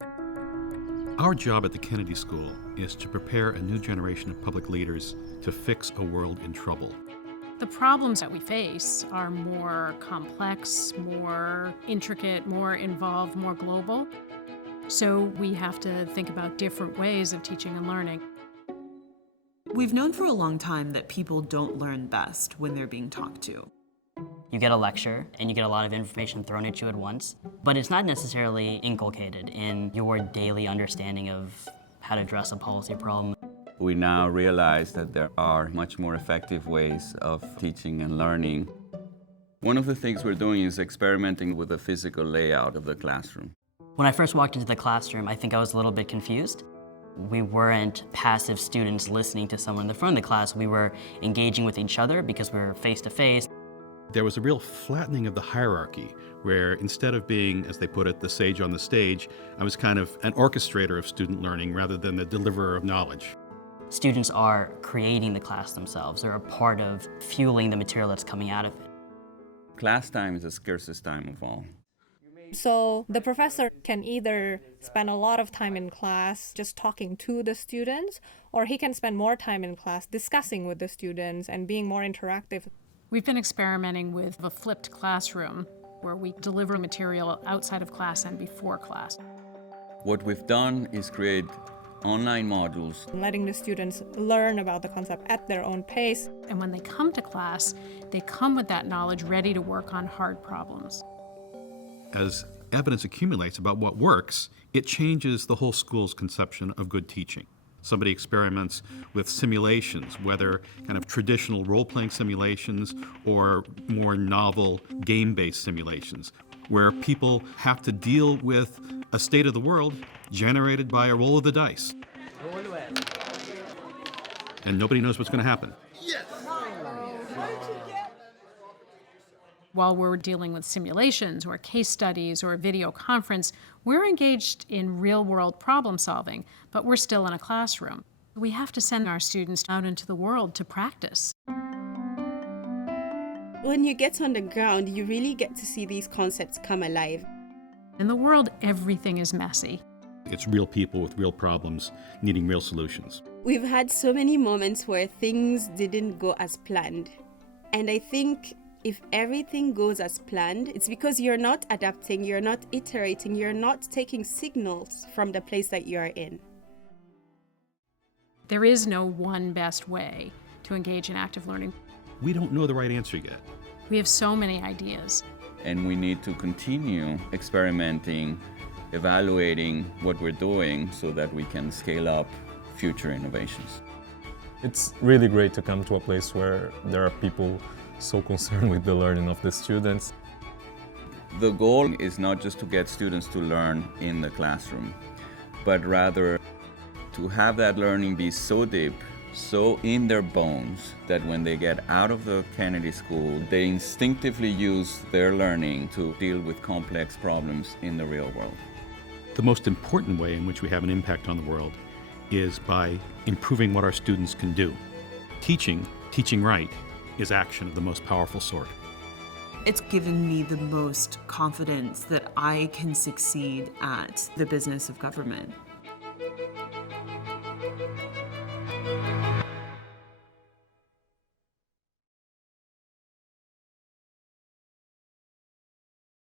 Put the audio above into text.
Our job at the Kennedy School is to prepare a new generation of public leaders to fix a world in trouble. The problems that we face are more complex, more intricate, more involved, more global. So we have to think about different ways of teaching and learning. We've known for a long time that people don't learn best when they're being talked to. You get a lecture and you get a lot of information thrown at you at once, but it's not necessarily inculcated in your daily understanding of how to address a policy problem. We now realize that there are much more effective ways of teaching and learning. One of the things we're doing is experimenting with the physical layout of the classroom. When I first walked into the classroom, I think I was a little bit confused. We weren't passive students listening to someone in the front of the class. We were engaging with each other because we were face to face. There was a real flattening of the hierarchy, where instead of being, as they put it, the sage on the stage, I was kind of an orchestrator of student learning rather than the deliverer of knowledge. Students are creating the class themselves. They're a part of fueling the material that's coming out of it. Class time is the scarcest time of all. So the professor can either spend a lot of time in class just talking to the students, or he can spend more time in class discussing with the students and being more interactive. We've been experimenting with a flipped classroom where we deliver material outside of class and before class. What we've done is create online modules. Letting the students learn about the concept at their own pace. And when they come to class, they come with that knowledge ready to work on hard problems. As evidence accumulates about what works, it changes the whole school's conception of good teaching. Somebody experiments with simulations, whether kind of traditional role-playing simulations or more novel game-based simulations, where people have to deal with a state of the world generated by a roll of the dice. And nobody knows what's going to happen. While we're dealing with simulations or case studies or a video conference, we're engaged in real-world problem solving, but we're still in a classroom. We have to send our students out into the world to practice. When you get on the ground, you really get to see these concepts come alive. In the world, everything is messy. It's real people with real problems needing real solutions. We've had so many moments where things didn't go as planned. And I think if everything goes as planned, it's because you're not adapting, you're not iterating, you're not taking signals from the place that you're in. There is no one best way to engage in active learning. We don't know the right answer yet. We have so many ideas. And we need to continue experimenting, evaluating what we're doing so that we can scale up future innovations. It's really great to come to a place where there are people so concerned with the learning of the students. The goal is not just to get students to learn in the classroom, but rather to have that learning be so deep, so in their bones, that when they get out of the Kennedy School, they instinctively use their learning to deal with complex problems in the real world. The most important way in which we have an impact on the world is by improving what our students can do. Teaching right, is action of the most powerful sort. It's given me the most confidence that I can succeed at the business of government.